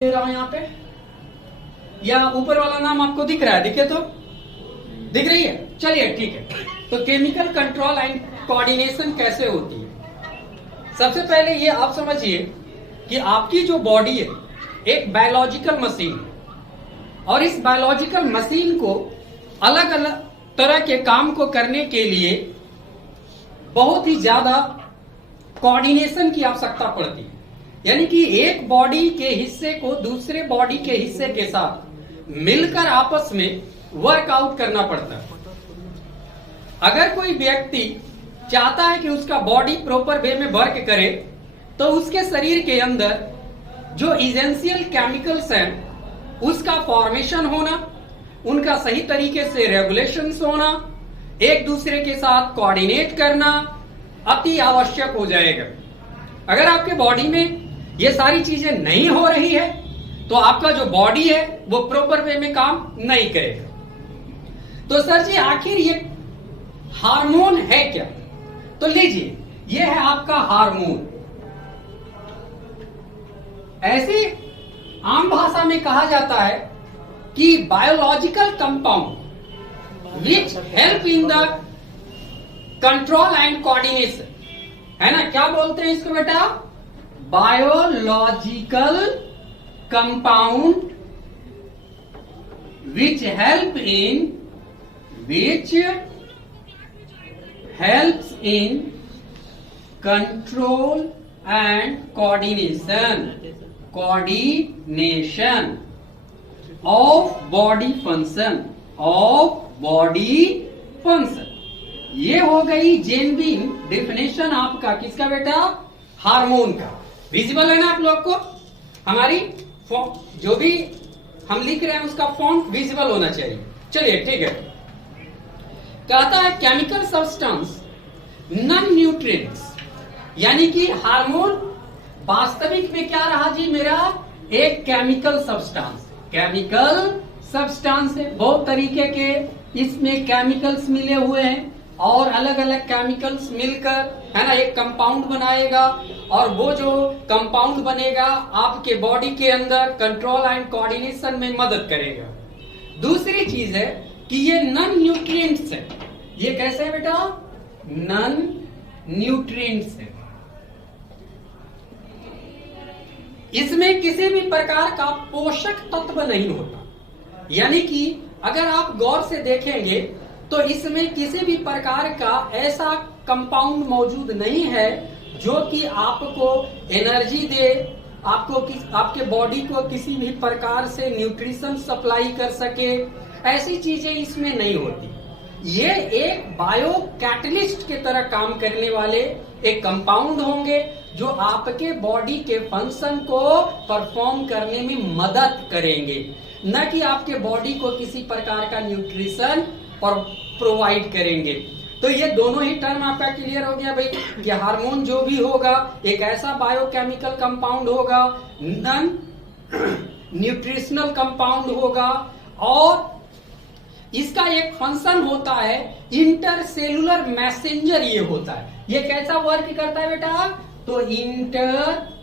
दे रहा हूं यहाँ पे, या ऊपर वाला नाम आपको दिख रहा है? दिखे तो दिख रही है। चलिए ठीक है। तो केमिकल कंट्रोल एंड कोऑर्डिनेशन कैसे होती है? सबसे पहले ये आप समझिए कि आपकी जो बॉडी है एक बायोलॉजिकल मशीन है, और इस बायोलॉजिकल मशीन को अलग अलग तरह के काम को करने के लिए बहुत ही ज्यादा कोऑर्डिनेशन की आवश्यकता पड़ती है। यानी कि एक बॉडी के हिस्से को दूसरे बॉडी के हिस्से के साथ मिलकर आपस में वर्कआउट करना पड़ता है। अगर कोई व्यक्ति चाहता है कि उसका बॉडी प्रॉपर वे में वर्क करे, तो उसके शरीर के अंदर जो इसेंशियल केमिकल्स हैं उसका फॉर्मेशन होना, उनका सही तरीके से रेगुलेशंस होना, एक दूसरे के साथ कोऑर्डिनेट करना अति आवश्यक हो जाएगा। अगर आपके बॉडी में ये सारी चीजें नहीं हो रही है तो आपका जो बॉडी है वो प्रॉपर वे में काम नहीं करेगा। तो सर जी आखिर ये हार्मोन है क्या? तो लीजिए, ये है आपका हार्मोन। ऐसे आम भाषा में कहा जाता है कि biological compound which help in the control and coordination, है ना? क्या बोलते हैं इसको बेटा? Biological compound which helps in control and coordination of body function. ये हो गई जेनबिन डेफिनेशन आपका किसका बेटा? हार्मोन का। विजिबल है ना आप लोग को? हमारी जो भी हम लिख रहे हैं उसका फॉन्ट विजिबल होना चाहिए। चलिए ठीक है। कहता है केमिकल सब्सटेंस नॉन न्यूट्रिएंट्स, यानी कि हार्मोन वास्तविक में क्या रहा जी मेरा? एक केमिकल सब्सटेंस है। बहुत तरीके के इसमें केमिकल्स मिले हुए हैं और अलग अलग केमिकल्स मिलकर, है ना, एक कंपाउंड बनाएगा, और वो जो कंपाउंड बनेगा आपके बॉडी के अंदर कंट्रोल एंड कोऑर्डिनेशन में मदद करेगा। दूसरी चीज है कि ये नॉन न्यूट्रिएंट्स है। ये कैसे है बेटा? नॉन न्यूट्रिएंट्स है। इसमें किसी भी प्रकार का पोषक तत्व नहीं होता। यानी कि अगर आप गौर से देखेंगे तो इसमें किसी भी प्रकार का ऐसा कंपाउंड मौजूद नहीं है जो कि आपको एनर्जी दे, आपके बॉडी को किसी भी प्रकार से न्यूट्रिशन सप्लाई कर सके। ऐसी चीजें इसमें नहीं होती। ये एक बायो कैटलिस्ट की तरह काम करने वाले एक कंपाउंड होंगे जो आपके बॉडी के फंक्शन को परफॉर्म करने में मदद करेंगे, न कि आपके बॉडी को किसी प्रकार का न्यूट्रिशन प्रोवाइड करेंगे। तो ये दोनों ही टर्म आपका क्लियर हो गया भाई कि हार्मोन जो भी होगा एक ऐसा बायोकेमिकल कंपाउंड होगा, नॉन न्यूट्रिशनल कंपाउंड होगा, और इसका एक फंक्शन होता है इंटरसेलुलर मैसेंजर। ये होता है, ये कैसा वर्क करता है बेटा? तो इंटरसेलुलर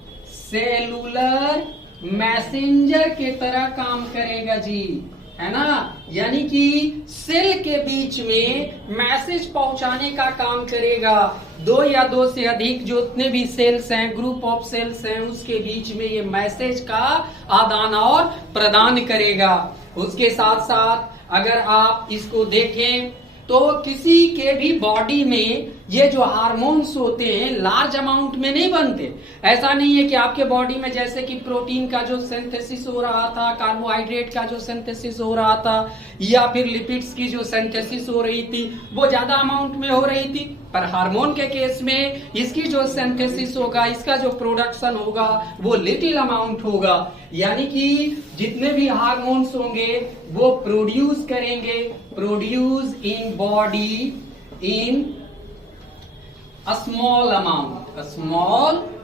मैसेंजर के तरह काम करेगा जी, है ना? यानी कि सेल के बीच में मैसेज पहुंचाने का काम करेगा। दो या दो से अधिक जो जितने भी सेल्स हैं, ग्रुप ऑफ सेल्स हैं, उसके बीच में ये मैसेज का आदान और प्रदान करेगा। उसके साथ साथ अगर आप इसको देखें तो किसी के भी बॉडी में ये जो हार्मोन्स होते हैं लार्ज अमाउंट में नहीं बनते। ऐसा नहीं है कि आपके बॉडी में जैसे कि प्रोटीन का जो सिंथेसिस हो रहा था, कार्बोहाइड्रेट का जो सिंथेसिस हो रहा था, या फिर लिपिड्स की जो सिंथेसिस हो रही थी वो ज्यादा अमाउंट में हो रही थी, पर हार्मोन के केस में इसकी जो सिंथेसिस होगा, इसका जो प्रोडक्शन होगा वो लिटिल अमाउंट होगा। यानी कि जितने भी हार्मोन्स होंगे वो produce in body in small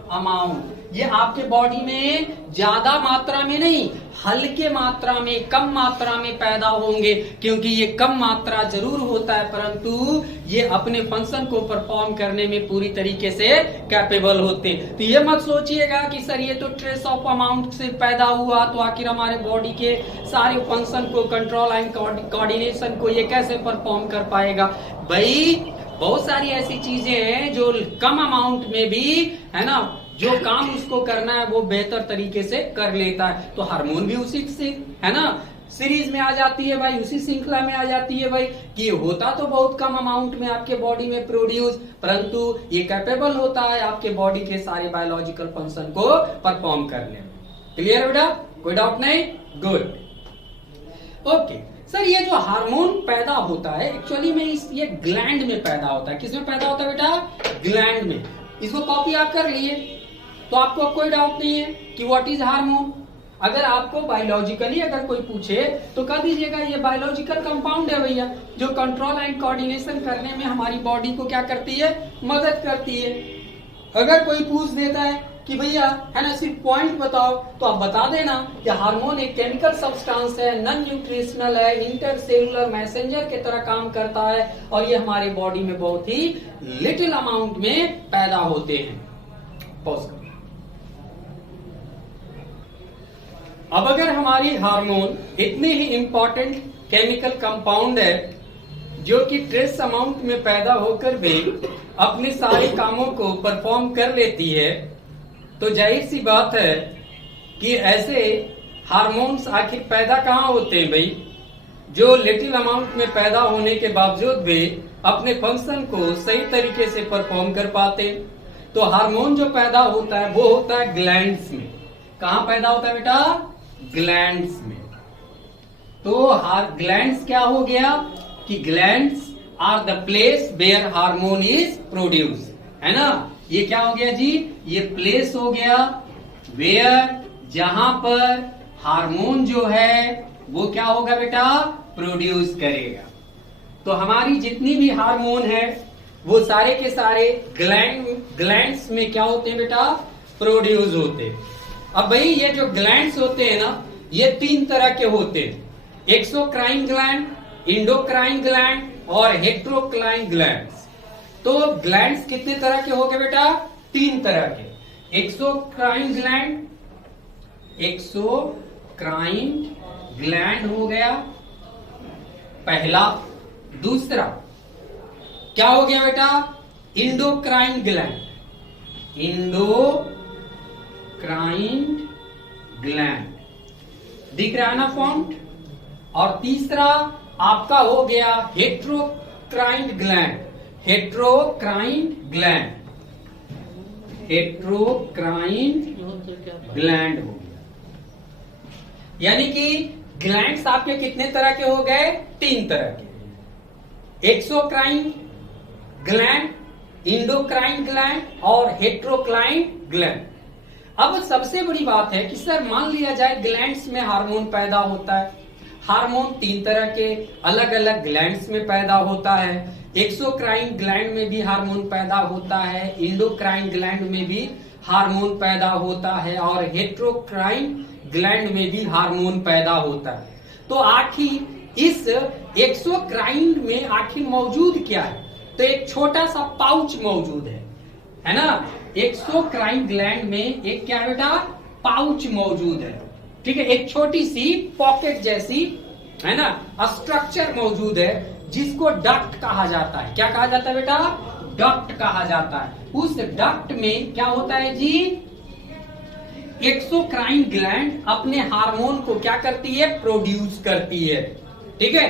amount. ये आपके बॉडी में ज्यादा मात्रा में नहीं, हल्के मात्रा में, कम मात्रा में पैदा होंगे, क्योंकि ये कम मात्रा जरूर होता है परंतु ये अपने फंक्शन को परफॉर्म करने में पूरी तरीके से कैपेबल होते हैं। तो ये मत सोचिएगा कि सर ये तो ट्रेस ऑफ अमाउंट से पैदा हुआ तो आखिर हमारे बॉडी के सारे फंक्शन को, कंट्रोल एंड कोऑर्डिनेशन को ये कैसे परफॉर्म कर पाएगा। भाई बहुत सारी ऐसी चीजें हैं जो कम अमाउंट में भी, है ना, जो काम उसको करना है वो बेहतर तरीके से कर लेता है। तो हार्मोन भी उसी से, है ना, सीरीज में आ जाती है भाई, उसी श्रृंखला में आ जाती है भाई, कि होता तो बहुत कम अमाउंट में आपके बॉडी में प्रोड्यूस, परंतु ये कैपेबल होता है आपके बॉडी के सारे बायोलॉजिकल फंक्शन को परफॉर्म करने में। क्लियर बेटा, कोई डाउट नहीं? गुड। ओके सर, ये जो हार्मोन पैदा होता है एक्चुअली में ये ग्लैंड में पैदा होता है। किसमें पैदा होता है बेटा? ग्लैंड में। इसको कॉपी आप कर लिए तो आपको कोई डाउट नहीं है कि व्हाट इज हार्मोन। अगर आपको बायोलॉजिकली अगर कोई पूछे तो कह दीजिएगा ये बायोलॉजिकल कंपाउंड है भैया, जो कंट्रोल एंड कोऑर्डिनेशन करने में हमारी बॉडी को क्या करती है? मदद करती है। अगर कोई पूछ देता है कि भैया, है ना, सिर्फ पॉइंट बताओ, तो आप बता देना कि हार्मोन एक केमिकल सब्सटेंस है, नॉन न्यूट्रिशनल है, इंटरसेलुलर मैसेंजर की तरह काम करता है और ये हमारे बॉडी में बहुत ही लिटिल अमाउंट में पैदा होते हैं। पॉज करो। अब अगर हमारी हार्मोन इतनी ही इंपॉर्टेंट केमिकल कंपाउंड है जो कि ट्रेस अमाउंट में पैदा होकर भी अपने सारे कामों को परफॉर्म कर लेती है, तो जाहिर सी बात है कि ऐसे हार्मोन्स आखिर पैदा कहाँ होते हैं भाई, जो लिटिल अमाउंट में पैदा होने के बावजूद भी अपने फंक्शन को सही तरीके से परफॉर्म कर पाते। तो हार्मोन जो पैदा होता है वो होता है ग्लैंड्स में। कहाँ पैदा होता है बेटा? ग्लैंड्स में। तो ग्लैंड्स क्या हो गया कि glands are the place where hormone is produce, है ना। ये क्या हो गया जी? ये प्लेस हो गया वेयर, जहां पर हार्मोन जो है वो क्या होगा बेटा? प्रोड्यूस करेगा। तो हमारी जितनी भी हार्मोन है वो सारे के सारे ग्लैंड्स में क्या होते हैं बेटा? प्रोड्यूस होते हैं। अब भाई ये जो ग्लैंड्स होते हैं ना, ये 3 तरह के होते हैं। एक्सोक्राइन ग्लैंड, इंडोक्राइन ग्लैंड और हेट्रोक्राइन ग्लैंड्स। तो ग्लैंड्स कितने तरह के हो गए बेटा? 3 तरह के। एक्सोक्राइन ग्लैंड हो गया पहला। दूसरा क्या हो गया बेटा? इंडोक्राइन ग्लैंड, दिख रहा है ना फॉन्ट। और तीसरा आपका हो गया हेट्रोक्राइन ग्लैंड, हो गया। यानी कि ग्लैंड्स आपके कितने तरह के हो गए? 3 तरह के। एक्सोक्राइन ग्लैंड, इंडोक्राइन ग्लैंड और हेट्रोक्राइन ग्लैंड। अब सबसे बड़ी बात है कि सर मान लिया जाए ग्लैंड्स में हार्मोन पैदा होता है। हार्मोन 3 तरह के अलग अलग ग्लैंड्स में पैदा होता है। एक्सोक्राइन ग्लैंड में भी हार्मोन पैदा होता है, इंडोक्राइन ग्लैंड में भी हार्मोन पैदा होता है और हेट्रोक्राइन ग्लैंड में भी हार्मोन पैदा होता है। तो आखिर इस एक्सोक्राइन में आखिर मौजूद क्या है? तो एक छोटा सा पाउच मौजूद है ना। एक्सोक्राइन ग्लैंड में एक क्या है बेटा? पाउच मौजूद है। ठीक है, एक छोटी सी पॉकेट जैसी, है ना, स्ट्रक्चर मौजूद है जिसको डक्ट कहा जाता है। क्या कहा जाता है बेटा? डक्ट कहा जाता है। उस डक्ट में क्या होता है जी? एक्सोक्राइन ग्लैंड अपने हार्मोन को क्या करती है? प्रोड्यूस करती है। ठीक है,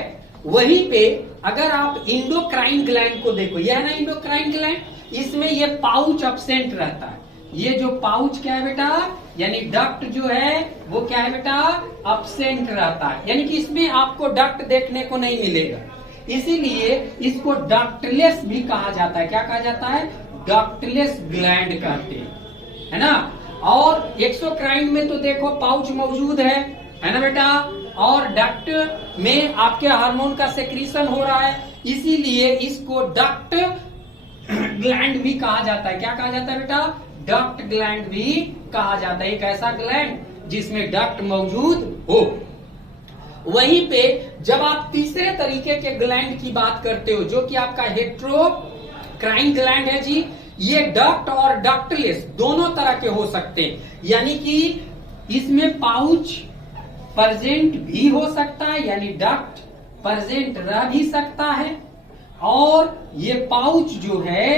वहीं पे अगर आप इंडोक्राइन ग्लैंड को देखो, यह है ना इंडोक्राइन ग्लैंड, इसमें ये पाउच एब्सेंट रहता है। ये जो पाउच क्या है बेटा? यानी डक्ट जो है वो क्या है बेटा? एब्सेंट रहता है। यानी कि इसमें आपको डक्ट देखने को नहीं मिलेगा, इसीलिए इसको डक्टलेस भी कहा जाता है। क्या कहा जाता है? डक्टलेस ग्लैंड कहते हैं, है ना। और एक्सोक्राइन में तो देखो पाउच मौजूद है ना बेटा, और डक्ट में आपके हार्मोन का सेक्रीशन हो रहा है, इसीलिए इसको डक्ट ग्लैंड भी कहा जाता है। क्या कहा जाता है बेटा? डक्ट ग्लैंड भी कहा जाता है। एक ऐसा ग्लैंड जिसमें डक्ट मौजूद हो। वहीं पे जब आप तीसरे तरीके के ग्लैंड की बात करते हो, जो कि आपका हेट्रोक्राइन ग्लैंड है जी, ये डक्ट और डक्टलेस दोनों तरह के हो सकते हैं। यानी कि इसमें पाउच प्रेजेंट भी हो सकता है, यानी डक्ट प्रेजेंट रह भी सकता है, और ये पाउच जो है,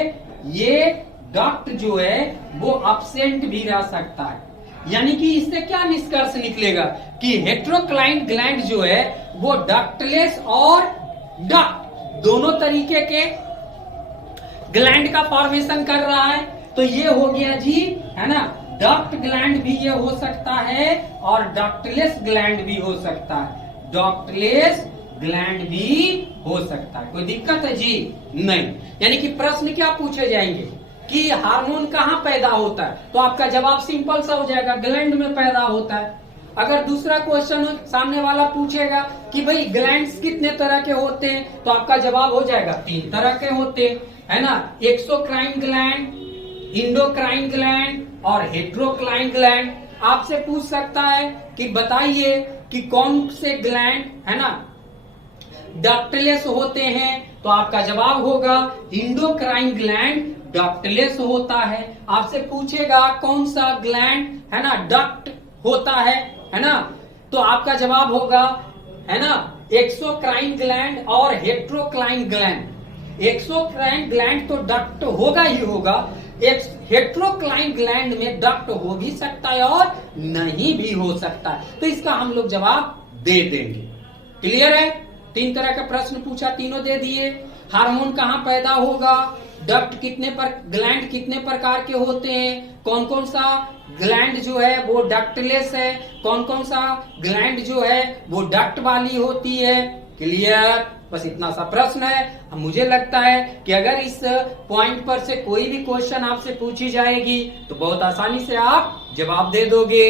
ये डक्ट जो है वो अब्सेंट भी रह सकता है। यानी कि इससे क्या निष्कर्ष निकलेगा कि हेट्रोक्राइन ग्लैंड जो है वो डक्टलेस और डक्ट दोनों तरीके के ग्लैंड का फॉर्मेशन कर रहा है। तो ये हो गया जी, है ना, डक्ट ग्लैंड भी ये हो सकता है और डक्टलेस ग्लैंड भी हो सकता है, डक्टलेस ग्लैंड भी हो सकता है। कोई दिक्कत है जी? नहीं। यानी कि प्रश्न क्या पूछे जाएंगे कि हार्मोन कहाँ पैदा होता है, तो आपका जवाब सिंपल सा हो जाएगा, ग्लैंड में पैदा होता है। अगर दूसरा क्वेश्चन सामने वाला पूछेगा कि भाई ग्लैंड्स कितने तरह के होते हैं, तो आपका जवाब हो जाएगा 3 तरह के होते हैं, है ना, एक्सोक्राइन ग्लैंड, इंडोक्राइन ग्लैंड और हेट्रोक्राइन ग्लैंड। आपसे पूछ सकता है कि बताइए कि कौन से ग्लैंड, है ना, डक्टलेस होते हैं, तो आपका जवाब होगा इंडोक्राइन ग्लैंड डक्टलेस होता है। आपसे पूछेगा कौन सा ग्लैंड, है ना, डक्ट होता है ना, तो आपका जवाब होगा, है ना, एक्सोक्राइन ग्लैंड और हेट्रोक्राइन ग्लैंड। एक्सोक्राइन ग्लैंड तो डक्ट होगा ही होगा, हेट्रोक्राइन ग्लैंड में डक्ट हो भी सकता है और नहीं भी हो सकता है, तो इसका हम लोग जवाब दे देंगे। क्लियर है? 3 तरह का प्रश्न पूछा, तीनों दे दिए। हार्मोन कहाँ पैदा होगा, डक्ट ग्लैंड कितने प्रकार के होते हैं, कौन कौन सा ग्लैंड जो है वो डक्टलेस है, कौन कौन सा ग्लैंड जो है वो डक्ट वाली होती है। क्लियर? बस इतना सा प्रश्न है। मुझे लगता है कि अगर इस पॉइंट पर से कोई भी क्वेश्चन आपसे पूछी जाएगी तो बहुत आसानी से आप जवाब दे दोगे,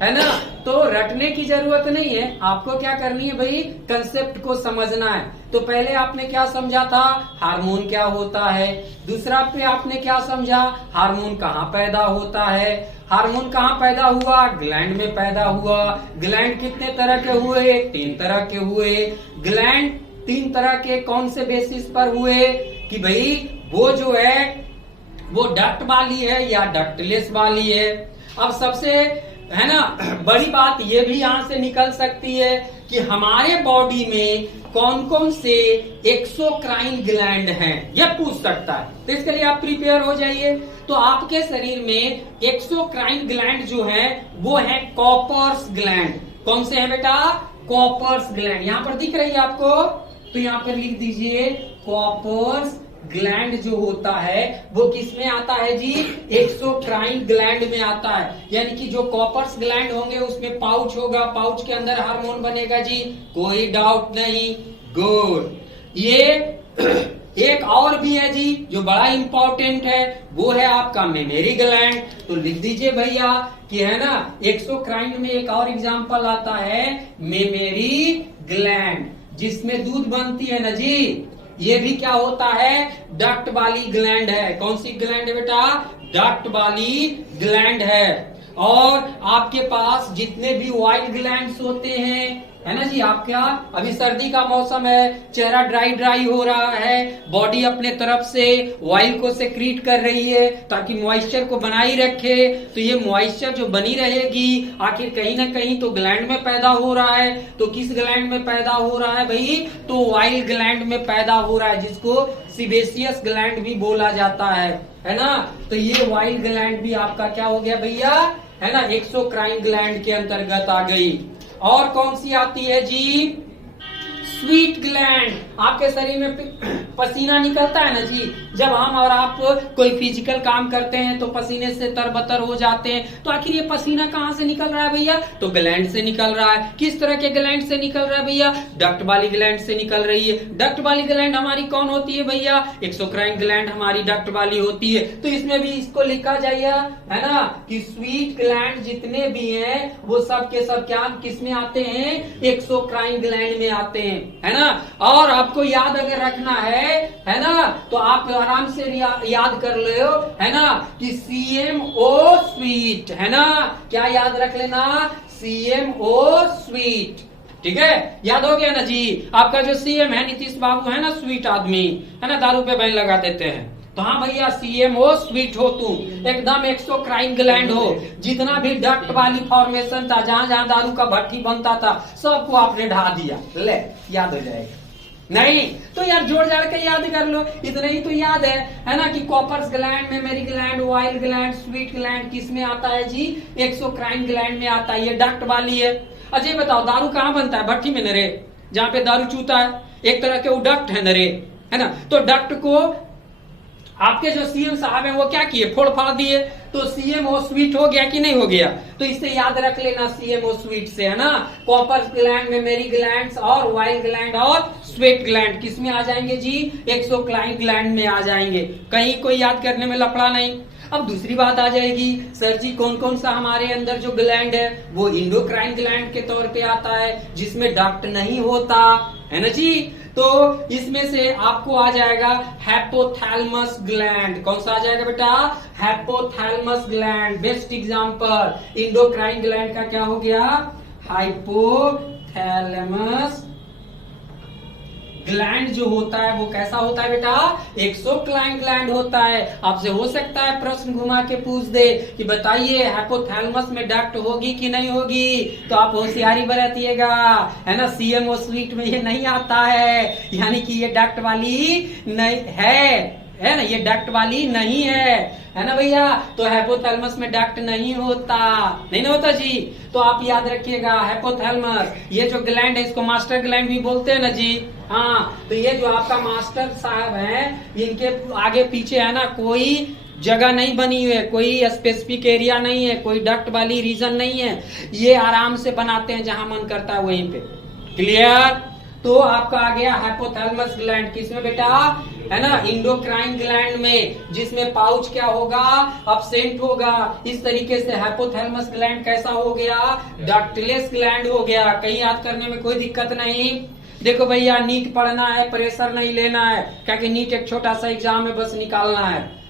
है ना। तो रटने की जरूरत नहीं है, आपको क्या करनी है भाई, कंसेप्ट को समझना है। तो पहले आपने क्या समझा था, हार्मोन क्या होता है। दूसरा पे आपने क्या समझा, हार्मोन कहाँ पैदा होता है। हार्मोन कहाँ पैदा हुआ, ग्लैंड में पैदा हुआ। ग्लैंड कितने तरह के हुए, 3 तरह के हुए। ग्लैंड 3 तरह के कौन से बेसिस पर हुए कि भाई वो जो है वो डक्ट वाली है या डक्टलेस वाली है। अब सबसे, है ना, बड़ी बात ये भी यहां से निकल सकती है कि हमारे बॉडी में कौन कौन से एक्सोक्राइन ग्लैंड हैं, यह पूछ सकता है। तो इसके लिए आप प्रिपेयर हो जाइए। तो आपके शरीर में एक्सोक्राइन ग्लैंड जो है वो है कॉपर्स ग्लैंड। कौन से हैं बेटा, कॉपर्स ग्लैंड। यहाँ पर दिख रही है आपको, तो यहाँ पर लिख दीजिए कॉपर्स ग्लैंड जो होता है वो किस में आता है जी, एक्सोक्राइन ग्लैंड में आता है। यानी कि जो कॉपर्स ग्लैंड होंगे उसमें पाउच होगा, पाउच के अंदर हार्मोन बनेगा जी, कोई डाउट नहीं। गुड। ये एक और भी है जी जो बड़ा इंपॉर्टेंट है, वो है आपका मेमेरी ग्लैंड। तो लिख दीजिए भैया कि, है ना, एक्सोक्राइन में एक और एग्जांपल आता है मेमेरी ग्लैंड, जिसमें दूध बनती है ना जी। ये भी क्या होता है, डक्ट वाली ग्लैंड है। कौन सी ग्लैंड है बेटा, डक्ट वाली ग्लैंड है। और आपके पास जितने भी ऑयल ग्लैंड्स होते हैं, है ना जी, आपका अभी सर्दी का मौसम है, चेहरा ड्राई हो रहा है, बॉडी अपने तरफ से ऑयल को सेक्रीट कर रही है ताकि मॉइस्चर को बनाई रखे। तो ये मॉइस्चर जो बनी रहेगी आखिर कहीं ना कहीं तो ग्लैंड में पैदा हो रहा है। तो किस ग्लैंड में पैदा हो रहा है भाई, तो ऑयल ग्लैंड में पैदा हो रहा है, जिसको सीबेसियस ग्लैंड भी बोला जाता है ना। तो ये ऑयल ग्लैंड भी आपका क्या हो गया भैया, है ना, एक्सोक्राइन ग्लैंड के अंतर्गत आ गई। और कौन सी आती है जी, स्वीट ग्लैंड। आपके शरीर में पसीना निकलता है ना जी, जब हम और आप कोई फिजिकल काम करते हैं तो पसीने से तरबतर हो जाते हैं। तो आखिर ये पसीना कहाँ से निकल रहा है भैया, तो ग्लैंड से निकल रहा है। किस तरह के ग्लैंड से निकल रहा है भैया, डक्ट वाली ग्लैंड से निकल रही है। डक्ट वाली ग्लैंड हमारी कौन होती है भैया, एक्सोक्राइन ग्लैंड हमारी डक्ट वाली होती है। तो इसमें भी इसको लिखा जाइए, है ना, कि स्वीट ग्लैंड जितने भी हैं वो सब के सब क्या किस में आते हैं, एक्सोक्राइन ग्लैंड में आते हैं। है ना। और आपको याद अगर रखना है ना, तो आप आराम से याद कर लो, है ना, कि CMO स्वीट, है ना, क्या याद रख लेना, CMO स्वीट, ठीक है, याद हो गया ना जी। आपका जो CM है नीतीश बाबू, है ना, स्वीट आदमी, है ना, दारू पे बैन लगा देते हैं, तो हाँ भैया CMO स्वीट हो तुम, एकदम एक्सोक्राइन ग्लैंड हो, जितना भी डक्ट वाली फॉर्मेशन था, जहां जहां दारू का भट्टी बनता था, सबको आपने ढा दिया, ले याद हो जाएगा। नहीं तो यार जोड़ जाड़ के याद कर लो, इतना ही तो याद है ना, कि कॉपर्स ग्लैंड, मेमोरी ग्लैंड, वाइल ग्लैंड, स्वीट ग्लैंड किस में आता है जी, एक्सोक्राइन ग्लैंड में आता है, ये डक्ट वाली है। अच्छा बताओ दारू कहाँ बनता है, भट्टी में नरे, जहां पे दारू चूता है, एक तरह के वो डक्ट है नरे, है ना। तो डक्ट को आपके जो CM साहब हैं वो क्या किए, फोड़ फाड़ दिए, तो CMO स्वीट हो गया कि नहीं हो गया। तो इसे याद रख लेना CMO स्वीट से, है ना, कॉपर ग्लैंड, मेमोरी ग्लैंड और वाइल ग्लैंड और स्वेट ग्लैंड किस में आ जाएंगे जी, एक्सोक्राइन ग्लैंड में आ जाएंगे, कहीं कोई याद करने में लफड़ा नहीं। अब दूसरी बात आ जाएगी, सर जी कौन कौन सा हमारे अंदर जो ग्लैंड है वो इंडोक्राइन ग्लैंड के तौर पे आता है, जिसमें डक्ट नहीं होता, है ना जी। तो इसमें से आपको आ जाएगा हाइपोथैलेमस ग्लैंड, कौन सा आ जाएगा बेटा, hypothalamus gland, best example. Endocrine gland का क्या हो गया, हाइपोथैलेमस ग्लैंड जो होता है वो कैसा होता है बेटा, एक्सोक्राइन ग्लैंड होता है। आपसे हो सकता है प्रश्न घुमा के पूछ दे कि बताइए हाइपोथैलेमस में डक्ट होगी कि नहीं होगी, तो आप होशियारी बरतिएगा, है ना, CMO स्वीट में ये नहीं आता है, यानी कि ये डक्ट वाली नहीं है ना, ये डक्ट वाली नहीं है ना भैया। तो हाइपोथैलेमस में डक्ट नहीं होता, नहीं ना होता जी। तो आप याद रखिएगा हाइपोथैलेमस, ये जो ग्लैंड है इसको मास्टर ग्लैंड भी बोलते हैं ना जी। हाँ, तो ये जो आपका मास्टर साहब है, इनके आगे पीछे है ना कोई जगह नहीं बनी हुई है, कोई स्पेसिफिक एरिया नहीं है, कोई डक्ट वाली रीजन नहीं है, ये आराम से बनाते हैं जहां मन करता है वहीं पे, क्लियर। तो आपका आ गया हाइपोथैलेमस ग्लैंड किसमें बेटा, है ना, इंडोक्राइन ग्लैंड में, जिसमें पाउच क्या होगा, अब्सेंट होगा। इस तरीके से हाइपोथैलेमस ग्लैंड कैसा हो गया, डक्टलेस ग्लैंड हो गया। कहीं याद करने में कोई दिक्कत नहीं। देखो भैया नीट पढ़ना है, प्रेशर नहीं लेना है, क्योंकि नीट एक छोटा सा एग्जाम है, बस निकालना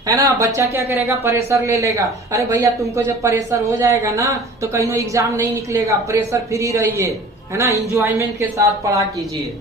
है ना। बच्चा क्या करेगा, प्रेशर ले लेगा। अरे भैया तुमको जब प्रेशर हो जाएगा ना तो कहीं एग्जाम नहीं निकलेगा, प्रेशर फ्री रहिए, है ना, इंजॉयमेंट के साथ पढ़ा कीजिए।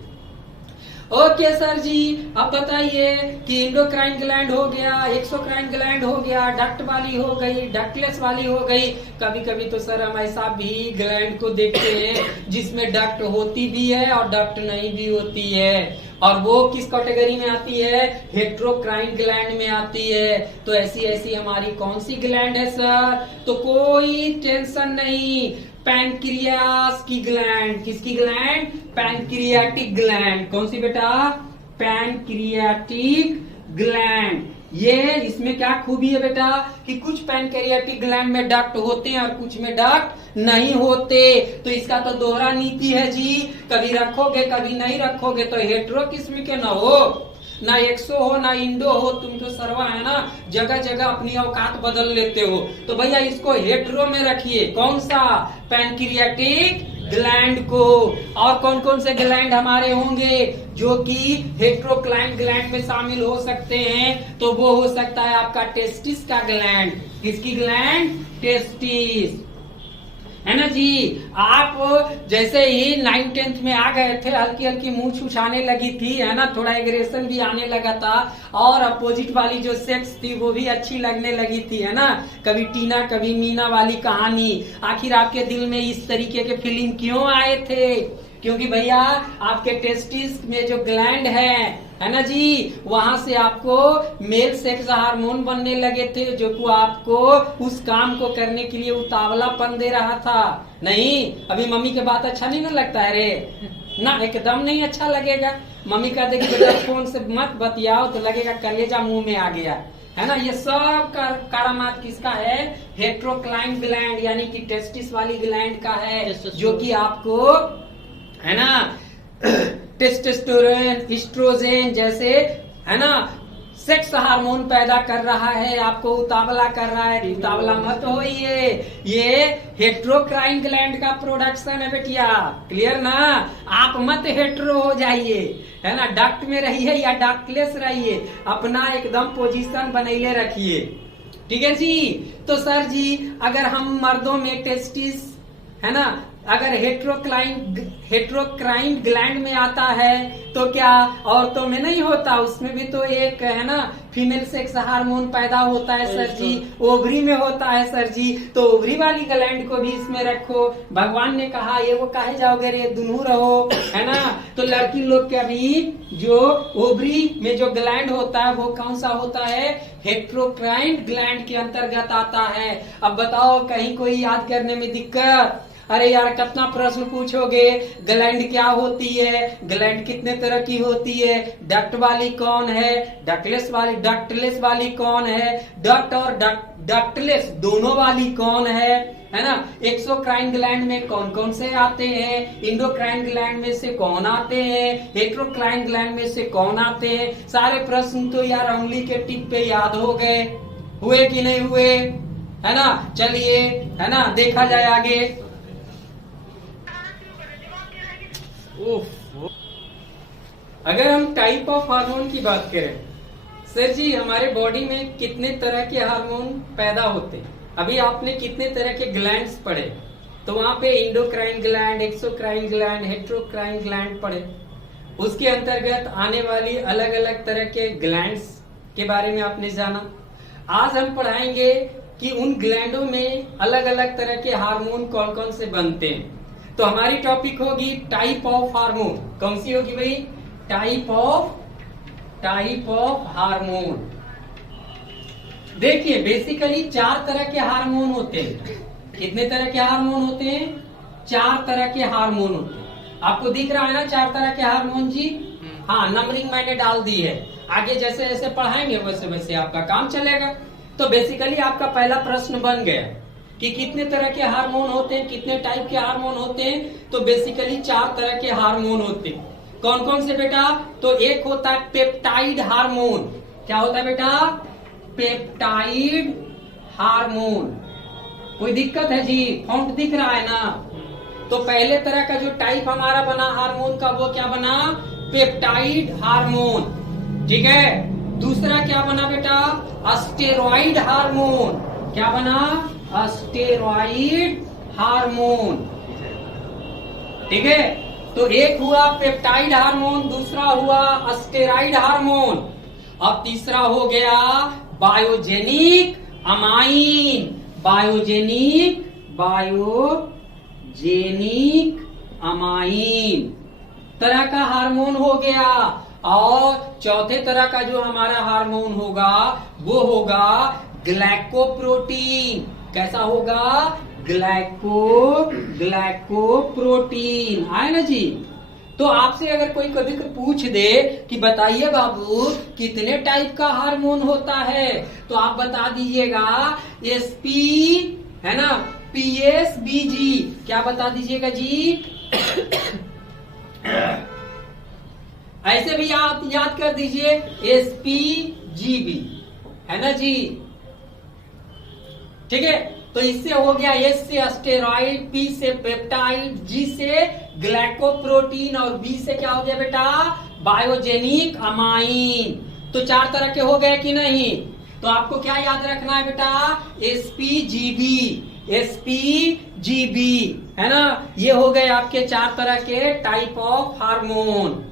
ओके सर जी, अब बताइए कि इंडोक्राइन ग्लैंड हो गया, एक्सोक्राइन ग्लैंड हो गया, डक्ट वाली हो गई, डक्टलेस वाली हो गई। कभी कभी तो सर हम ऐसा भी ग्लैंड को देखते हैं जिसमें डक्ट होती भी है और डक्ट नहीं भी होती है, और वो किस कैटेगरी में आती है, हेट्रोक्राइन ग्लैंड में आती है। तो ऐसी ऐसी हमारी कौन सी ग्लैंड है सर, तो कोई टेंशन नहीं, पैनक्रियास की ग्लैंड, किसकी ग्लैंड, पैनक्रियाटिक ग्लैंड, कौन सी बेटा, पैनक्रियाटिक ग्लैंड। ये इसमें क्या खूबी है बेटा कि कुछ पैनक्रियाटिक ग्लैंड में डक्ट होते हैं और कुछ में डक्ट नहीं होते। तो इसका तो दोहरा नीति है जी, कभी रखोगे कभी नहीं रखोगे, तो हेट्रो किस्म के ना हो, ना एक्सो हो ना इंडो हो, तुम तो सर्वा है ना, जगह जगह अपनी औकात बदल लेते हो। तो भैया इसको हेट्रो में रखिए, कौन सा, पैनक्रियाटिक ग्लैंड को। और कौन कौन से ग्लैंड हमारे होंगे जो कि हेट्रोक्राइन ग्लैंड में शामिल हो सकते हैं, तो वो हो सकता है आपका टेस्टिस का ग्लैंड, किसकी ग्लैंड, टेस्टिस, है ना जी। आप जैसे ही 9th-10th में आ गए थे, हल्की हल्की मुंह छुछाने लगी थी, है ना, थोड़ा एग्रेशन भी आने लगा था, और अपोजिट वाली जो सेक्स थी वो भी अच्छी लगने लगी थी, है ना, कभी टीना कभी मीना वाली कहानी। आखिर आपके दिल में इस तरीके के फीलिंग क्यों आए थे, क्योंकि भैया आपके टेस्टिस में जो ग्लैंड है ना जी, वहां से आपको मेल सेक्स हार्मोन बनने लगे थे, जो कि आपको उस काम को करने के लिए उतावलापन दे रहा था। नहीं, अभी मम्मी के बात अच्छा नहीं ना लगता है रे ना, एकदम नहीं अच्छा लगेगा। मम्मी कहते कि बेटा फोन से मत बतियाओ, तो लगेगा कलेजा मुंह में आ गया, है ना। ये सब करामात किसका है, हेट्रोक्राइन ग्लैंड यानी कि टेस्टिस वाली ग्लैंड का है, जो कि आपको, है ना, टेस्टोस्टेरोन, एस्ट्रोजन जैसे, है ना, सेक्स हार्मोन पैदा कर रहा है, आपको उतावला कर रहा है। उतावला मत होइए, ये हेट्रोक्राइन ग्लैंड का प्रोडक्शन है बेटिया, क्लियर ना। आप मत हेट्रो हो जाइए, है ना, डक्ट में रहिए या डक्टलेस रहिए, अपना एकदम पोजीशन बनैले रखिए, ठीक है जी। तो सर जी अगर हम मर्दों में टेस्टिस, है ना, अगर हेट्रोक्राइन ग्लैंड में आता है तो क्या औरतों में नहीं होता? उसमें भी तो एक, है ना, फीमेल सेक्स हार्मोन पैदा होता है सर जी, ओवरी में होता है सर जी। तो ओवरी वाली ग्लैंड को भी इसमें रखो। भगवान ने कहा ये वो काहे जाओगे रे, दुनू रहो, है ना। तो लड़की लोग के भी जो ओवरी में जो ग्लैंड होता है वो कौन सा होता है? हेट्रोक्राइन ग्लैंड के अंतर्गत आता है। अब बताओ कहीं कोई याद करने में दिक्कत? अरे यार कितना प्रश्न पूछोगे, ग्लैंड क्या होती है, ग्लैंड कितने तरह की होती है, डक्ट वाली कौन है, डक्टलेस वाली कौन है, डक्ट और डक्टलेस दोनों वाली कौन है ना। एक्सोक्राइन ग्लैंड में कौन कौन से आते हैं, इंडोक्राइन ग्लैंड में से कौन आते हैं, हेट्रोक्राइन ग्लैंड में से कौन आते हैं। सारे प्रश्न तो यार उंगली के टिप पे याद हो गए, हुए कि नहीं हुए, है ना। चलिए, है ना, देखा जाए आगे। अगर हम टाइप ऑफ हार्मोन की बात करें, सर जी हमारे बॉडी में कितने तरह के हार्मोन पैदा होते हैं? अभी आपने कितने तरह के ग्लैंड्स पढ़े, तो वहां पे endocrine gland, exocrine gland, heterocrine gland पढ़े। उसके अंतर्गत आने वाली अलग अलग तरह के ग्लैंड्स के बारे में आपने जाना। आज हम पढ़ाएंगे कि उन ग्लैंडों में अलग अलग तरह के हार्मोन कौन कौन से बनते हैं। तो हमारी टॉपिक होगी टाइप ऑफ हार्मोन। कौन सी होगी भाई? Type of hormone. देखिए बेसिकली 4 तरह के हार्मोन होते हैं। कितने तरह के हार्मोन होते हैं? 4 तरह के हार्मोन होते हैं। आपको दिख रहा है ना 4 तरह के हार्मोन जी? हाँ, नंबरिंग मैंने डाल दी है। आगे जैसे जैसे पढ़ाएंगे वैसे वैसे आपका काम चलेगा। तो बेसिकली आपका पहला प्रश्न बन गया कि कितने तरह के हार्मोन होते हैं, कितने टाइप के हार्मोन होते हैं। तो बेसिकली 4 तरह के हार्मोन होते हैं। कौन कौन से बेटा? तो एक होता है पेप्टाइड हार्मोन। क्या होता है बेटा? Peptide hormone. कोई दिक्कत है जी? फॉन्ट दिख रहा है ना? तो पहले तरह का जो टाइप हमारा बना हार्मोन का वो क्या बना? पेप्टाइड हार्मोन, ठीक है। दूसरा क्या बना बेटा? Steroid hormone. क्या बना? स्टेरॉइड हार्मोन, ठीक है। तो एक हुआ पेप्टाइड हार्मोन, दूसरा हुआ स्टेरॉइड हार्मोन, अब तीसरा हो गया बायोजेनिक अमाइन। बायोजेनिक अमाइन तरह का हार्मोन हो गया। और चौथे तरह का जो हमारा हार्मोन होगा वो होगा ग्लाइकोप्रोटीन। कैसा होगा? ग्लाइकोप्रोटीन। आए ना जी? तो आपसे अगर कोई कभी पूछ दे कि बताइए बाबू कितने टाइप का हार्मोन होता है, तो आप बता दीजिएगा एसपी, है ना, पीएसबीजी। क्या बता दीजिएगा जी? ऐसे भी आप याद कर दीजिए एसपीजीबी, है ना जी? ठीक है। तो इससे हो गया एस से स्टेरॉइड, पी से पेप्टाइड, जी से ग्लाइकोप्रोटीन और बी से क्या हो गया बेटा? Biogenic amine. तो 4 तरह के हो गए कि नहीं? तो आपको क्या याद रखना है बेटा? एसपीजीबी, एसपीजीबी, है ना। ये हो गए आपके 4 तरह के टाइप ऑफ हार्मोन।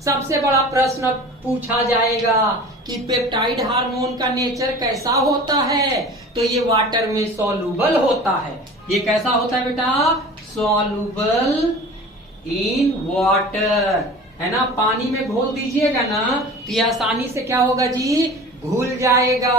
सबसे बड़ा प्रश्न पूछा जाएगा कि पेप्टाइड हार्मोन का नेचर कैसा होता है? तो ये वाटर में सॉल्युबल होता है। ये कैसा होता है बेटा? सॉल्युबल इन वाटर, है ना। पानी में घोल दीजिएगा ना तो ये आसानी से क्या होगा जी? घुल जाएगा,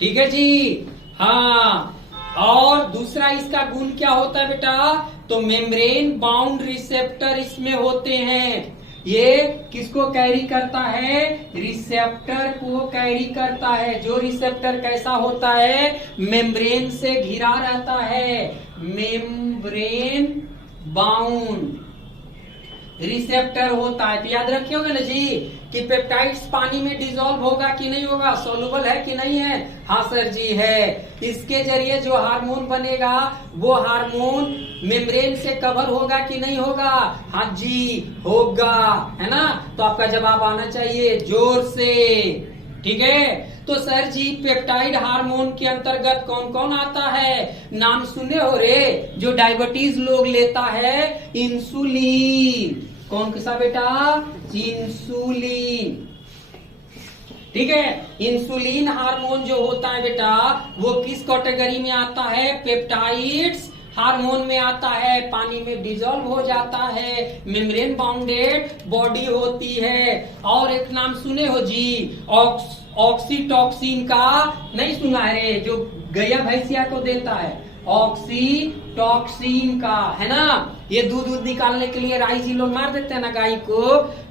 ठीक है जी। हाँ, और दूसरा इसका गुण क्या होता है बेटा? तो मेम्ब्रेन बाउंड रिसेप्टर इसमें होते हैं। ये किसको कैरी करता है? रिसेप्टर को कैरी करता है। जो रिसेप्टर कैसा होता है? मेम्ब्रेन से घिरा रहता है, मेम्ब्रेन बाउंड। रिसेप्टर होता है। तो याद रखिएगा ना जी कि पेप्टाइड्स पानी में डिसॉल्व होगा कि नहीं होगा, सोलुबल है कि नहीं है? हाँ सर जी है। इसके जरिए जो हार्मोन बनेगा वो हार्मोन मेम्ब्रेन से कवर होगा कि नहीं होगा? हाँ जी होगा, है ना। तो आपका जवाब आना चाहिए जोर से, ठीक है। तो सर जी पेप्टाइड हार्मोन के अंतर्गत कौन कौन आता है? नाम सुने हो रे? जो डायबिटीज लोग लेता है इंसुलिन। कौन सा बेटा? इंसुलिन, ठीक है। इंसुलिन हार्मोन जो होता है बेटा वो किस कैटेगरी में आता है? पेप्टाइड्स हार्मोन में आता है। पानी में डिजोल्व हो जाता है, मेम्ब्रेन बाउंडेड बॉडी होती है। और एक नाम सुने हो जी ऑक्सीटॉक्सिन का? नहीं सुना है? जो गैया भैंसिया को देता है ऑक्सीटॉक्सिन का, है ना। ये दूध निकालने के लिए राई जी लोग मार देते हैं ना गाय को,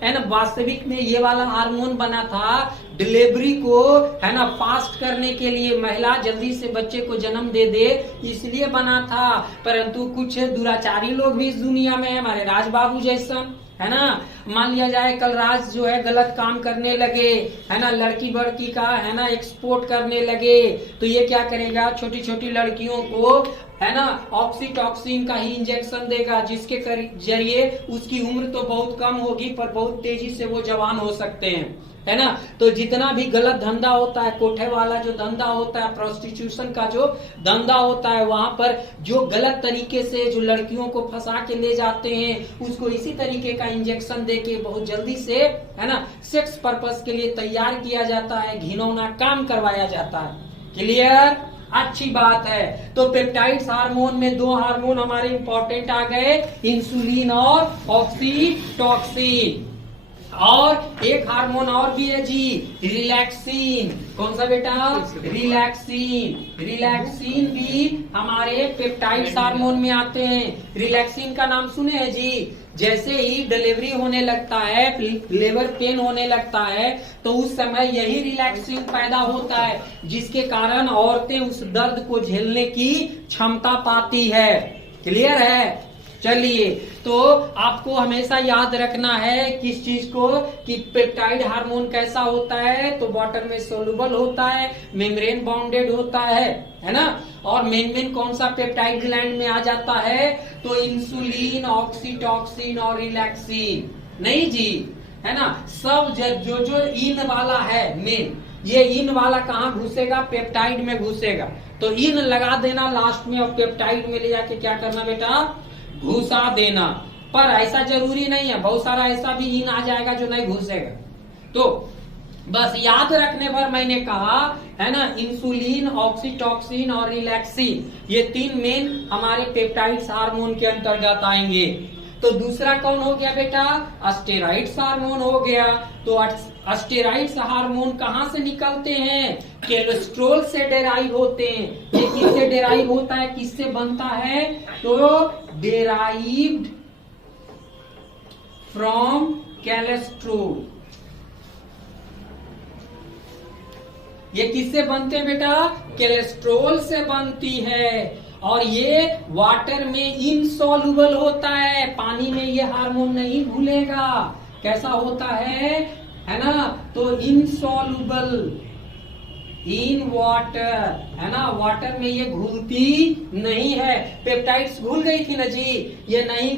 है ना। वास्तविक में ये वाला हार्मोन बना था डिलीवरी को, है ना, फास्ट करने के लिए, महिला जल्दी से बच्चे को जन्म दे दे इसलिए बना था। परंतु कुछ दुराचारी लोग भी इस दुनिया में है, हमारे राज बाबू जैसा, है ना। मान लिया जाए कल राज जो है गलत काम करने लगे, है ना, लड़की बड़की का, है ना, एक्सपोर्ट करने लगे, तो ये क्या करेगा? छोटी छोटी लड़कियों को, है ना, ऑक्सीटॉक्सिन का ही इंजेक्शन देगा, जिसके जरिए उसकी उम्र तो बहुत कम होगी पर बहुत तेजी से वो जवान हो सकते हैं, है ना। तो जितना भी गलत धंधा होता है, कोठे वाला जो धंधा होता है, प्रोस्टिट्यूशन का जो धंधा होता है, वहां पर जो गलत तरीके से जो लड़कियों को फंसा के ले जाते हैं उसको इसी तरीके का इंजेक्शन देके बहुत जल्दी से, है ना, सेक्स पर्पस के लिए तैयार किया जाता है, घिनौना काम करवाया जाता है। क्लियर? अच्छी बात है। तो पेप्टाइड्स हार्मोन में दो हार्मोन हमारे इंपॉर्टेंट आ गए, इंसुलिन और ऑक्सीटॉक्सिन। और एक हार्मोन और भी है जी, रिलैक्सिन। कौन सा बेटा? रिलैक्सिन। रिलैक्सिन भी हमारे पेप्टाइड्स हार्मोन में आते हैं। रिलैक्सिन का नाम सुने हैं जी? जैसे ही डिलीवरी होने लगता है, लेबर पेन होने लगता है, तो उस समय यही रिलैक्सिन पैदा होता है, जिसके कारण औरतें उस दर्द को झेलने की क्षमता पाती है। क्लियर है? चलिए, तो आपको हमेशा याद रखना है किस चीज को, कि पेप्टाइड हार्मोन कैसा होता है? तो वाटर में सोलुबल होता है, मेम्ब्रेन बाउंडेड होता है ना। और मेन कौन सा पेप्टाइड ग्लैंड में आ जाता है? तो इंसुलिन, ऑक्सीटॉक्सिन और रिलैक्सिन। नहीं जी, है ना। सब जो इन वाला है मेन, ये इन वाला कहाँ घुसेगा? पेप्टाइड में घुसेगा। तो इन लगा देना लास्ट में और पेप्टाइड में ले जाके क्या करना बेटा? घुसा देना। पर ऐसा जरूरी नहीं है, बहुत सारा ऐसा भी इन आ जाएगा जो नहीं घुसेगा। तो बस याद रखने पर मैंने कहा, है ना, इंसुलिन, ऑक्सीटॉक्सिन और रिलैक्सिन, ये तीन मेन हमारे पेप्टाइड्स हार्मोन के अंतर्गत आएंगे। तो दूसरा कौन हो गया बेटा? स्टेरॉइड्स हार्मोन हो गया। तो स्टेरॉइड्स हार्मोन कहाँ से निकलते हैं? कोलेस्ट्रॉल से डेराइव होते हैं। ये किससे डेराइव होता है, किससे बनता है? तो डेराइव्ड फ्रॉम कोलेस्ट्रॉल। ये किससे बनते हैं बेटा? कोलेस्ट्रॉल से बनती है। और ये वाटर में इनसॉल्युबल होता है, पानी में ये हार्मोन नहीं घुलेगा। कैसा होता है ना, तो इनसॉल्युबल इन वाटर, है ना, वाटर में ये घुलती नहीं है। पेप्टाइड्स घुल गई थी ना जी, ये नहीं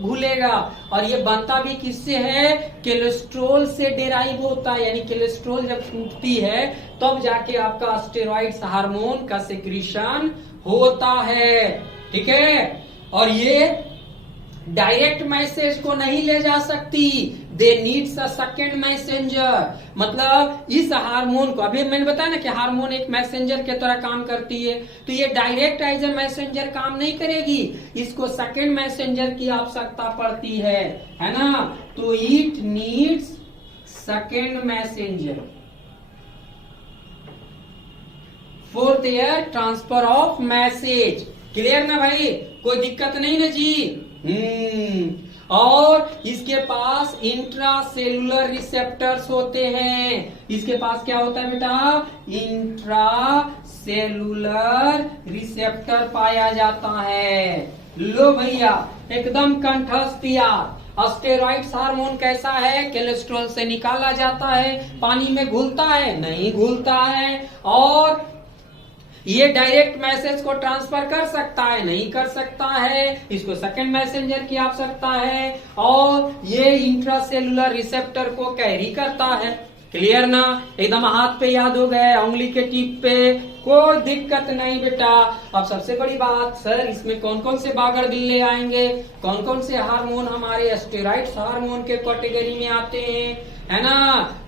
घुलेगा। और ये बनता भी किससे है? कोलेस्ट्रॉल से डेराइव होता है, यानी कोलेस्ट्रॉल जब टूटती है तब जाके आपका स्टेरॉइड्स हार्मोन का सेक्रीशन होता है। ठीक है। और ये डायरेक्ट मैसेज को नहीं ले जा सकती, दे नीड्स अ सेकेंड मैसेंजर। मतलब इस हार्मोन को, अभी मैंने बताया ना कि हार्मोन एक मैसेंजर के तरह काम करती है, तो ये डायरेक्ट एज ए मैसेंजर काम नहीं करेगी, इसको सेकेंड मैसेंजर की आवश्यकता पड़ती है ना। तो it needs second messenger for their transfer of message. Clear ना भाई? कोई दिक्कत नहीं ना जी? और इसके पास इंट्रासेलुलर रिसेप्टर्स होते हैं। इसके पास क्या होता है बेटा? इंट्रासेलुलर रिसेप्टर पाया जाता है। लो भैया एकदम कंठस्थ यार। स्टेरॉइड्स हार्मोन कैसा है? कोलेस्ट्रॉल से निकाला जाता है, पानी में घुलता है? नहीं घुलता है। और ये डायरेक्ट मैसेज को ट्रांसफर कर सकता है? नहीं कर सकता है। इसको सेकंड मैसेंजर की आवश्यकता है। और ये इंट्रासेलुलर रिसेप्टर को कैरी करता है। क्लियर ना? एकदम हाथ पे याद हो गए, उंगली के टिप पे, कोई दिक्कत नहीं बेटा। अब सबसे बड़ी बात, सर इसमें कौन कौन से बागड़ बिल्ले आएंगे, कौन कौन से हार्मोन हमारे स्टेरॉइड्स हार्मोन के कैटेगरी में आते हैं, है ना?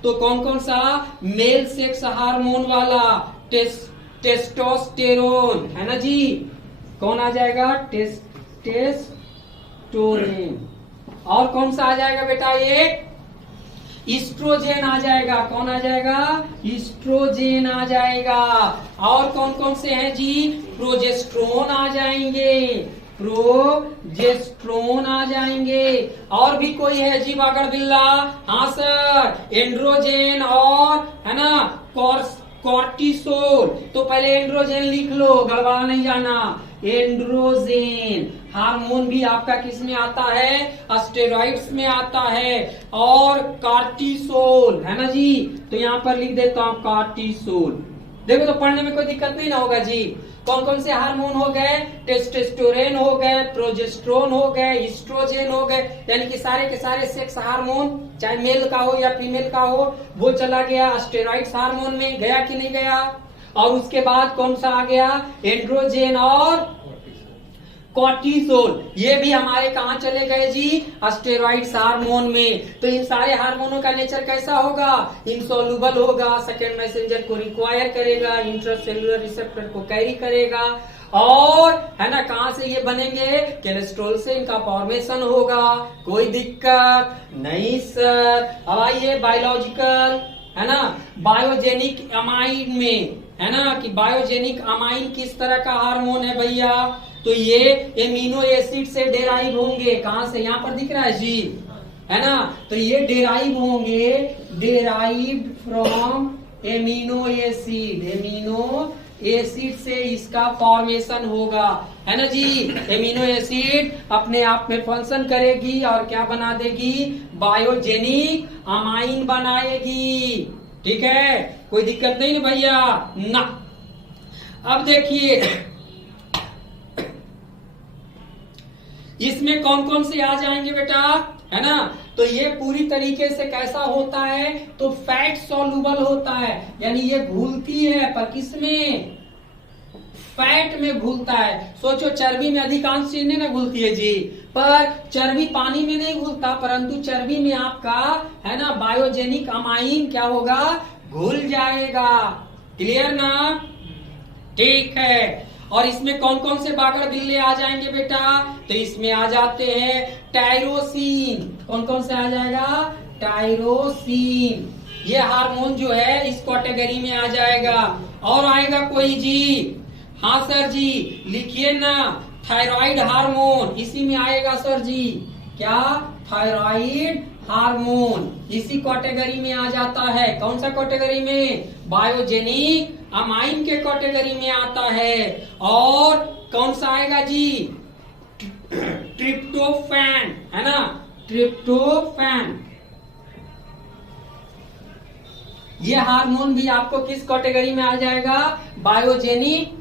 तो कौन कौन सा? मेल सेक्स हार्मोन वाला टेस्टोस्टेरोन, है ना जी? कौन आ जाएगा? टेस्टोस्टेरोन। और कौन सा आ जाएगा बेटा? ये ईस्ट्रोजेन आ जाएगा। कौन आ जाएगा? ईस्ट्रोजेन आ जाएगा। और कौन कौन से हैं जी? प्रोजेस्ट्रोन आ जाएंगे, प्रोजेस्ट्रोन आ जाएंगे। और भी कोई है जी बागड़ बिल्ला? हाँ सर, एंड्रोजेन और, है ना, कॉर्टिसोल। तो पहले एंड्रोजेन लिख लो, गड़बड़ा नहीं जाना। एंड्रोजेन हार्मोन भी आपका किस में आता है? स्टेरॉइड्स में आता है। और कॉर्टिसोल, है ना जी? तो यहाँ पर लिख देता हूँ कॉर्टिसोल। देखो तो पढ़ने में कोई दिक्कत नहीं ना होगा जी। कौन कौन से हार्मोन हो गए? टेस्टोस्टेरोन हो गए, प्रोजेस्ट्रोन हो गए, ईस्ट्रोजेन हो गए, यानी कि सारे के सारे सेक्स हार्मोन, चाहे मेल का हो या फीमेल का हो, वो चला गया स्टेरॉइड्स हार्मोन में। गया कि नहीं गया? और उसके बाद कौन सा आ गया? एंड्रोजेन और कॉर्टिसोल। ये भी हमारे कहा चले गए जी? स्टेरॉइड्स हार्मोन में। तो इन सारे हार्मोनों का नेचर कैसा होगा? इनसोल्यूबल होगा, सेकेंड मैसेंजर को रिक्वायर करेगा, इंट्रासेलुलर रिसेप्टर को कैरी करेगा। और, है ना, कहां से ये बनेंगे? कोलेस्ट्रॉल से इनका फॉर्मेशन होगा। कोई दिक्कत नहीं सर। अब आइए बायोलॉजिकल, है ना, बायोजेनिक अमाइन में, है ना, कि बायोजेनिक अमाइन किस तरह का हार्मोन है भैया? तो ये एमिनो एसिड से डेराइव होंगे। कहां से? यहां पर दिख रहा है जी, है ना? तो ये डेराइव होंगे, derived from amino acid. Amino acid से इसका फॉर्मेशन होगा, है ना जी? एमिनो एसिड अपने आप में फंक्शन करेगी और क्या बना देगी? बायोजेनिक अमाइन बनाएगी। ठीक है, कोई दिक्कत नहीं ना भैया ना। अब देखिए इसमें कौन कौन से आ जाएंगे बेटा, है ना? तो ये पूरी तरीके से कैसा होता है? तो फैट सॉल्युबल होता है, यानी ये घुलती है, पर किसमें? फैट में घुलता है। सोचो चर्बी में अधिकांश चीजें ना घुलती है जी, पर चर्बी पानी में नहीं घुलता, परंतु चर्बी में आपका, है ना, बायोजेनिक अमाइन क्या होगा? घुल जाएगा। क्लियर ना? ठीक है। और इसमें कौन कौन से बागड़ बिल्ले आ जाएंगे बेटा? तो इसमें आ जाते हैं टायरोसिन। कौन कौन से आ जाएगा? टायरोसिन। ये हार्मोन जो है इस कैटेगरी में आ जाएगा। और आएगा कोई जी? हाँ सर जी, लिखिए ना, थायराइड हार्मोन इसी में आएगा सर जी। क्या? थायराइड हार्मोन इसी कैटेगरी में आ जाता है। कौन सा कैटेगरी में? बायोजेनिक अमाइन के कैटेगरी में आता है। और कौन सा आएगा जी? ट्रिप्टोफैन, है ना, ट्रिप्टोफैन। ये हार्मोन भी आपको किस कैटेगरी में आ जाएगा? बायोजेनिक,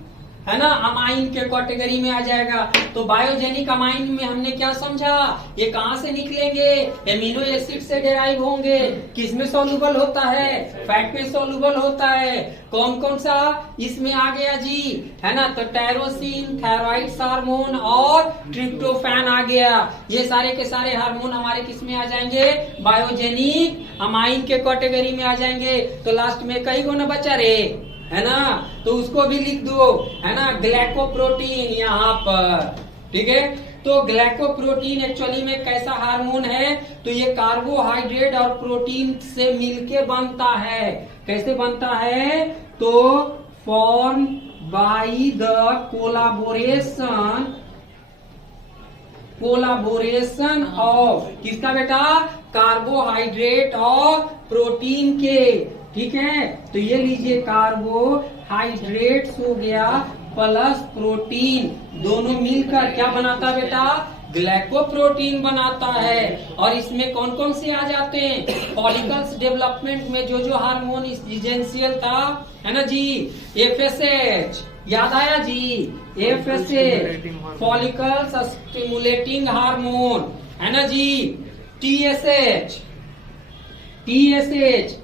है ना, अमाइन के कैटेगरी में आ जाएगा। तो बायोजेनिक अमाइन में हमने क्या समझा? ये कहां से निकलेंगे? एमिनो एसिड से डेराइव होंगे। किसमें सॉल्युबल होता है? फैट में सॉल्युबल होता है। कौन कौन सा इसमें आ गया जी? है ना, तो टायरोसिन, थायराइड हार्मोन और ट्रिप्टोफैन आ गया। ये सारे के सारे हार्मोन हमारे किस में आ जाएंगे? बायोजेनिक अमाइन के कैटेगरी में आ जाएंगे। तो लास्ट में कई गो न बचा रे, है ना, तो उसको भी लिख दो, है ना, ग्लाइकोप्रोटीन यहाँ पर। ठीक है, तो ग्लाइकोप्रोटीन एक्चुअली में कैसा हार्मोन है? तो ये कार्बोहाइड्रेट और प्रोटीन से मिलके बनता है। कैसे बनता है? तो form by the collaboration of किसका बेटा? कार्बोहाइड्रेट और प्रोटीन के। ठीक है, तो ये लीजिए कार्बोहाइड्रेट्स हो गया, प्लस प्रोटीन दोनों मिलकर क्या बनाता है बेटा, ग्लाइकोप्रोटीन बनाता है। और इसमें कौन कौन से आ जाते हैं, फॉलिकल्स डेवलपमेंट में जो जो हार्मोन इसेंशियल था, है ना जी, एफएसएच, याद आया जी, एफएसएच फॉलिकल्स स्टिमुलेटिंग हार्मोन, है ना जी, टीएसएच,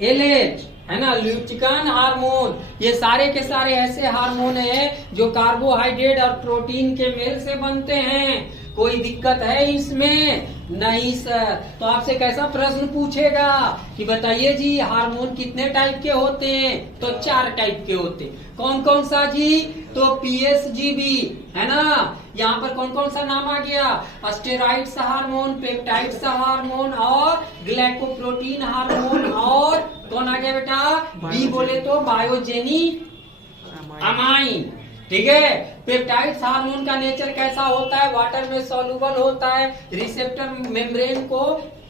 एलएच, है ना, ल्यूटिकन हार्मोन, ये सारे के सारे ऐसे हार्मोन हैं जो कार्बोहाइड्रेट और प्रोटीन के मेल से बनते हैं। कोई दिक्कत है इसमें? नहीं सर। तो आपसे कैसा प्रश्न पूछेगा कि बताइए जी हार्मोन कितने टाइप के होते हैं, तो 4 टाइप के होते हैं। कौन कौन सा जी, तो पीएसजीबी, है ना, यहाँ पर कौन कौन सा नाम आ गया, स्टेरॉइड्स हार्मोन, पेप्टाइड्स हार्मोन और ग्लाइकोप्रोटीन हार्मोन, और कौन आ गया बेटा, बी बोले तो बायोजेनिक अमाइन। ठीक है, पेप्टाइड्स हार्मोन का नेचर कैसा होता है, वाटर में सॉल्युबल होता है, रिसेप्टर मेम्ब्रेन को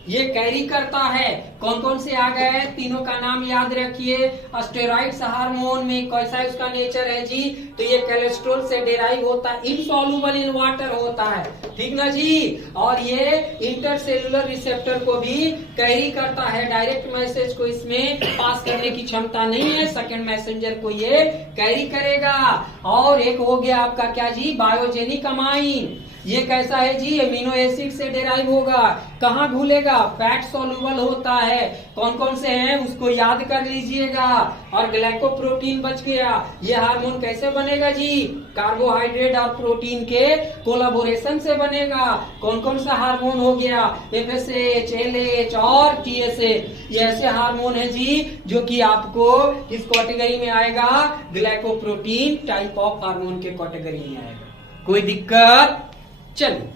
ये कैरी करता है। कौन कौन से आ गए, तीनों का नाम याद रखिए। स्टेरॉइड्स हार्मोन में कैसा है उसका नेचर है जी, तो ये कोलेस्ट्रॉल से डेराइव होता है, इनसॉल्युबल इन वाटर होता है, ठीक ना जी। और ये इंटरसेलुलर रिसेप्टर को भी कैरी करता है, डायरेक्ट मैसेज को इसमें पास करने की क्षमता नहीं है, सेकेंड मैसेंजर को ये कैरी करेगा। और एक हो गया आपका क्या जी, बायोजेनिक अमाइन, ये कैसा है जी, अमीनो एसिड से डेराइव होगा, कहाँ घुलेगा, फैट सॉल्युबल होता है। कौन कौन से हैं उसको याद कर लीजिएगा। और ग्लाइकोप्रोटीन बच गया, ये हार्मोन कैसे बनेगा जी, कार्बोहाइड्रेट और प्रोटीन के कोलाबोरेशन से बनेगा। कौन कौन सा हार्मोन हो गया, एफएसएच, एलएच और टीएसएच, ये ऐसे हार्मोन है जी जो कि आपको किस कैटेगरी में आएगा, ग्लाइकोप्रोटीन टाइप ऑफ हार्मोन के कैटेगरी में आएगा। कोई दिक्कत? चलिए